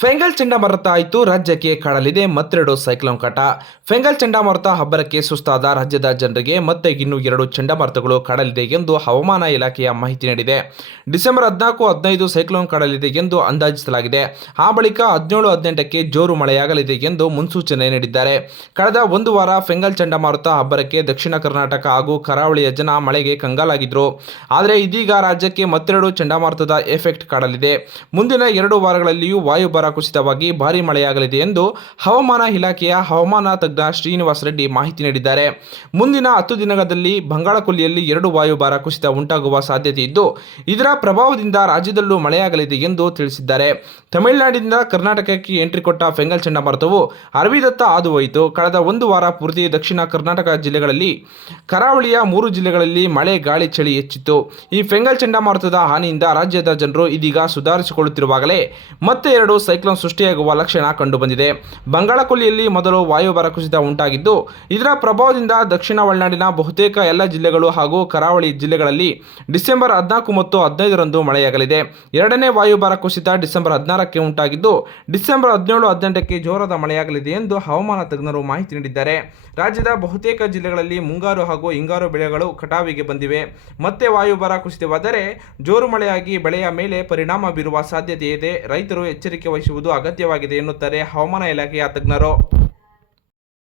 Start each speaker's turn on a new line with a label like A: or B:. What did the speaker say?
A: ಫೆಂಗಲ್ ಚಂಡಮಾರುತ ಆಯಿತು ರಾಜ್ಯಕ್ಕೆ ಕಾಡಲಿದೆ, ಮತ್ತೆರಡು ಸೈಕ್ಲೋನ್ ಕಾಟ. ಫೆಂಗಲ್ ಚಂಡಮಾರುತ ಹಬ್ಬರಕ್ಕೆ ಸುಸ್ತಾದ ರಾಜ್ಯದ ಜನರಿಗೆ ಮತ್ತೆ ಇನ್ನೂ ಎರಡು ಚಂಡಮಾರುತಗಳು ಕಾಡಲಿದೆ ಎಂದು ಹವಾಮಾನ ಇಲಾಖೆಯ ಮಾಹಿತಿ ನೀಡಿದೆ. ಡಿಸೆಂಬರ್ ಹದಿನಾಲ್ಕು, ಹದಿನೈದು ಸೈಕ್ಲೋನ್ ಕಾಡಲಿದೆ ಎಂದು ಅಂದಾಜಿಸಲಾಗಿದೆ. ಆ ಬಳಿಕ ಹದಿನೇಳು, ಹದಿನೆಂಟಕ್ಕೆ ಜೋರು ಮಳೆಯಾಗಲಿದೆ ಎಂದು ಮುನ್ಸೂಚನೆ ನೀಡಿದ್ದಾರೆ. ಕಳೆದ ಒಂದು ವಾರ ಫೆಂಗಲ್ ಚಂಡಮಾರುತ ಹಬ್ಬರಕ್ಕೆ ದಕ್ಷಿಣ ಕರ್ನಾಟಕ ಹಾಗೂ ಕರಾವಳಿಯ ಜನ ಮಳೆಗೆ ಕಂಗಾಲಾಗಿದ್ರು. ಆದರೆ ಇದೀಗ ರಾಜ್ಯಕ್ಕೆ ಮತ್ತೆರಡು ಚಂಡಮಾರುತದ ಎಫೆಕ್ಟ್ ಕಾಡಲಿದೆ. ಮುಂದಿನ ಎರಡು ವಾರಗಳಲ್ಲಿಯೂ ವಾಯುಭಾರ ಕುಸಿತವಾಗಿ ಭಾರಿ ಮಳೆಯಾಗಲಿದೆ ಎಂದು ಹವಾಮಾನ ಇಲಾಖೆಯ ಹವಾಮಾನ ತಜ್ಞ ಶ್ರೀನಿವಾಸ್ ರೆಡ್ಡಿ ಮಾಹಿತಿ ನೀಡಿದ್ದಾರೆ. ಮುಂದಿನ ಹತ್ತು ದಿನಗಳಲ್ಲಿ ಬಂಗಾಳಕೊಲ್ಲಿಯಲ್ಲಿ ಎರಡು ವಾಯುಭಾರ ಕುಸಿತ ಉಂಟಾಗುವ ಸಾಧ್ಯತೆ ಇದ್ದು, ಇದರ ಪ್ರಭಾವದಿಂದ ರಾಜ್ಯದಲ್ಲೂ ಮಳೆಯಾಗಲಿದೆ ಎಂದು ತಿಳಿಸಿದ್ದಾರೆ. ತಮಿಳುನಾಡಿನಿಂದ ಕರ್ನಾಟಕಕ್ಕೆ ಎಂಟ್ರಿ ಕೊಟ್ಟ ಫೆಂಗಲ್ ಚಂಡಮಾರುತವು ಅರವಿದತ್ತ ಹಾದು ಹೋಯಿತು ಕಳೆದ ಒಂದು ವಾರ ಪೂರ್ತಿ ದಕ್ಷಿಣ ಕರ್ನಾಟಕ ಜಿಲ್ಲೆಗಳಲ್ಲಿ, ಕರಾವಳಿಯ ಮೂರು ಜಿಲ್ಲೆಗಳಲ್ಲಿ ಮಳೆ ಗಾಳಿ ಚಳಿ ಹೆಚ್ಚಿತ್ತು. ಈ ಫೆಂಗಲ್ ಚಂಡಮಾರುತದ ಹಾನಿಯಿಂದ ರಾಜ್ಯದ ಜನರು ಇದೀಗ ಸುಧಾರಿಸಿಕೊಳ್ಳುತ್ತಿರುವಾಗಲೇ ಮತ್ತೆ ಎರಡು ಸೈಕ್ಲೋನ್ ಸೃಷ್ಟಿಯಾಗುವ ಲಕ್ಷಣ ಕಂಡುಬಂದಿದೆ. ಬಂಗಾಳಕೊಲ್ಲಿಯಲ್ಲಿ ಮೊದಲು ವಾಯುಭಾರ ಕುಸಿತ ಉಂಟಾಗಿದ್ದು, ಇದರ ಪ್ರಭಾವದಿಂದ ದಕ್ಷಿಣ ಒಳನಾಡಿನ ಬಹುತೇಕ ಎಲ್ಲ ಜಿಲ್ಲೆಗಳು ಹಾಗೂ ಕರಾವಳಿ ಜಿಲ್ಲೆಗಳಲ್ಲಿ ಡಿಸೆಂಬರ್ ಹದಿನಾಲ್ಕು ಮತ್ತು ಹದಿನೈದರಂದು ಮಳೆಯಾಗಲಿದೆ. ಎರಡನೇ ವಾಯುಭಾರ ಕುಸಿತ ಡಿಸೆಂಬರ್ ಹದಿನಾರಕ್ಕೆ ಉಂಟಾಗಿದ್ದು, ಡಿಸೆಂಬರ್ ಹದಿನೇಳು ಹದಿನೆಂಟಕ್ಕೆ ಜೋರಾದ ಮಳೆಯಾಗಲಿದೆ ಎಂದು ಹವಾಮಾನ ತಜ್ಞರು ಮಾಹಿತಿ ನೀಡಿದ್ದಾರೆ. ರಾಜ್ಯದ ಬಹುತೇಕ ಜಿಲ್ಲೆಗಳಲ್ಲಿ ಮುಂಗಾರು ಹಾಗೂ ಹಿಂಗಾರು ಬೆಳೆಗಳು ಕಟಾವಿಗೆ ಬಂದಿವೆ. ಮತ್ತೆ ವಾಯುಭಾರ ಕುಸಿತವಾದರೆ ಜೋರು ಮಳೆಯಾಗಿ ಬೆಳೆಯ ಮೇಲೆ ಪರಿಣಾಮ ಬೀರುವ ಸಾಧ್ಯತೆ ಇದೆ ರೈತರು ಎಚ್ಚರಿಕೆ ವಹಿಸುವುದು ಅಗತ್ಯವಾಗಿದೆ ಎನ್ನುತ್ತಾರೆ ಹವಾಮಾನ ಇಲಾಖೆಯ ತಜ್ಞರು.